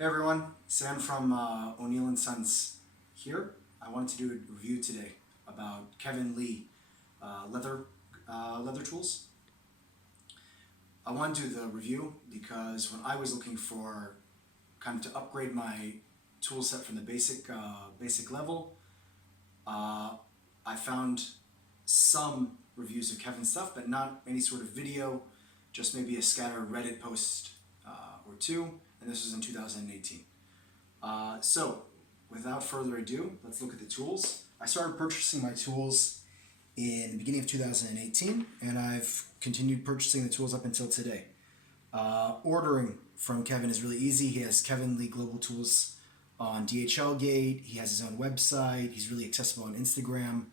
Hey everyone, Sam from O'Neill and Sons here. I wanted to do a review today about Kevin Lee leather tools. I wanted to do the review because when I was looking for kind of to upgrade my tool set from the basic level, uh, I found some reviews of Kevin's stuff, but not any sort of video, just maybe a scattered Reddit post or two, and this was in 2018. So, without further ado, let's look at the tools. I started purchasing my tools in the beginning of 2018, and I've continued purchasing the tools up until today. Ordering from Kevin is really easy. He has Kevin Lee Global Tools on DHL Gate. He has his own website. He's really accessible on Instagram.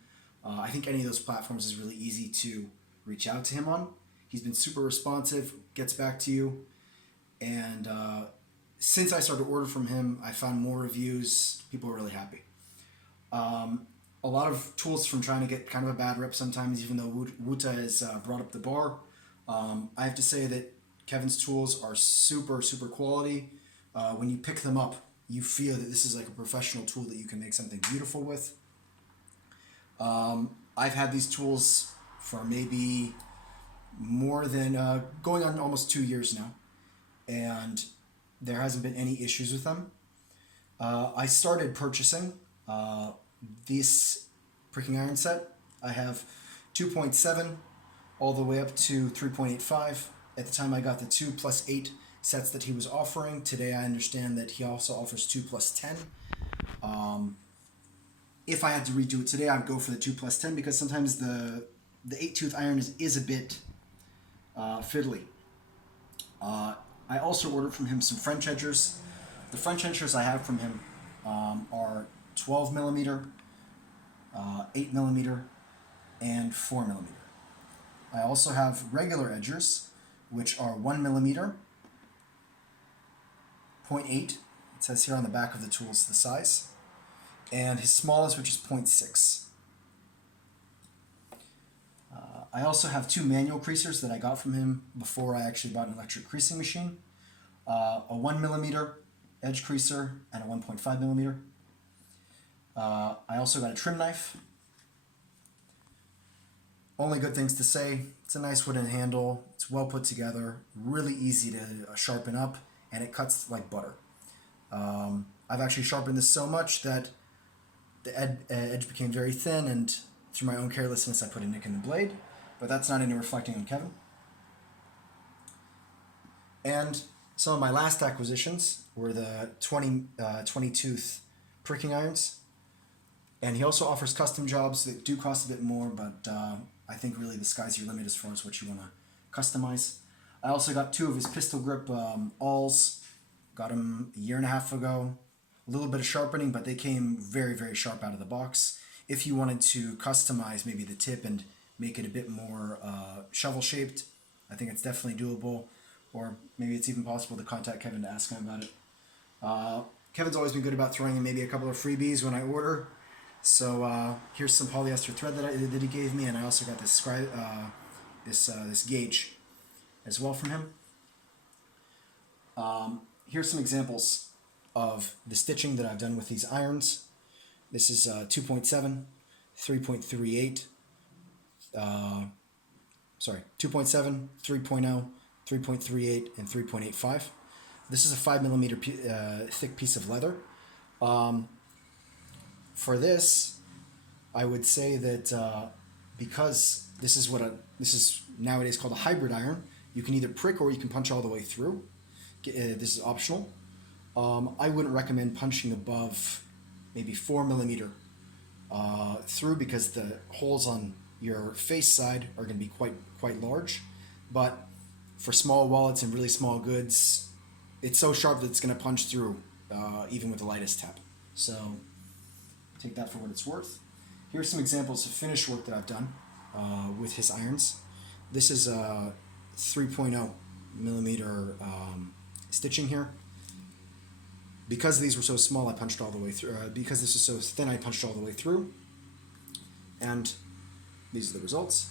I think any of those platforms is really easy to reach out to him on. He's been super responsive, gets back to you, and since I started to order from him, I found more reviews. People are really happy. A lot of tools from trying to get kind of a bad rep sometimes, even though Wuta has brought up the bar. I have to say that Kevin's tools are super, super quality. When you pick them up, you feel that this is like a professional tool that you can make something beautiful with. I've had these tools for maybe more than going on almost 2 years now, and there hasn't been any issues with them. I started purchasing this pricking iron set. I have 2.7 all the way up to 3.85. At the time I got the 2 plus 8 sets that he was offering. Today I understand that he also offers 2 plus 10. If I had to redo it today, I'd go for the 2 plus 10 because sometimes the 8-tooth iron is a bit fiddly. I also ordered from him some French edgers. The French edgers I have from him are 12 millimeter, 8 millimeter, and 4 millimeter. I also have regular edgers, which are 1 millimeter, 0.8. It says here on the back of the tools the size, and his smallest, which is 0.6. I also have 2 manual creasers that I got from him before I actually bought an electric creasing machine. A 1 millimeter edge creaser and a 1.5 millimeter. I also got a trim knife. Only good things to say. It's a nice wooden handle. It's well put together. Really easy to sharpen up, and it cuts like butter. I've actually sharpened this so much that the edge became very thin, and through my own carelessness I put a nick in the blade, but that's not any reflecting on Kevin. And some of my last acquisitions were the 20 tooth pricking irons, and he also offers custom jobs that do cost a bit more, but I think really the sky's your limit as far as what you want to customize. I also got 2 of his pistol grip awls. Got them a year and a half ago. A little bit of sharpening, but they came very, very sharp out of the box. If you wanted to customize maybe the tip and make it a bit more shovel shaped, I think it's definitely doable. Or maybe it's even possible to contact Kevin to ask him about it. Kevin's always been good about throwing in maybe a couple of freebies when I order. So here's some polyester thread that he gave me, and I also got this this gauge as well from him. Here's some examples of the stitching that I've done with these irons. This is 2.7, 3.38, 2.7, 3.0, 3.38, and 3.85. This is a 5 millimeter thick piece of leather. For this, I would say that because this is nowadays called a hybrid iron, you can either prick or you can punch all the way through. This is optional. I wouldn't recommend punching above maybe 4 millimeter through, because the holes on your face side are going to be quite large. But for small wallets and really small goods, it's so sharp that it's going to punch through even with the lightest tap. So take that for what it's worth. Here's some examples of finish work that I've done with his irons. This is a 3.0 millimeter stitching here. Because these were so small, I punched all the way through. Because this is so thin, I punched all the way through. And these are the results.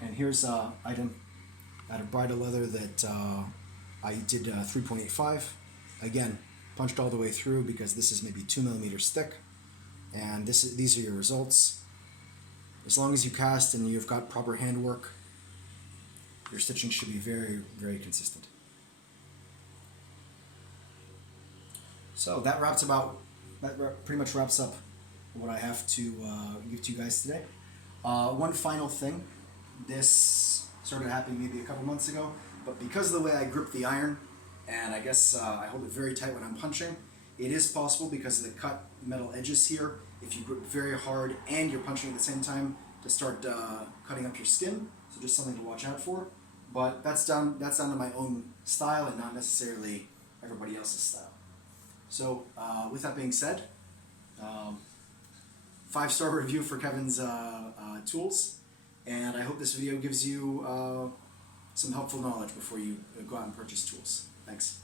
And here's an item out of bridal leather that I did 3.85 again, punched all the way through because this is maybe 2 millimeters thick, and these are your results. As long as you cast and you've got proper handwork, your stitching should be very, very consistent. So that pretty much wraps up what I have to give to you guys today. One final thing, this started happening maybe a couple months ago, but because of the way I grip the iron, and I guess I hold it very tight when I'm punching, it is possible because of the cut metal edges here, if you grip very hard and you're punching at the same time, to start cutting up your skin. So just something to watch out for. But that's down to my own style and not necessarily everybody else's style. So with that being said, 5-star review for Kevin's tools, and I hope this video gives you some helpful knowledge before you go out and purchase tools. Thanks.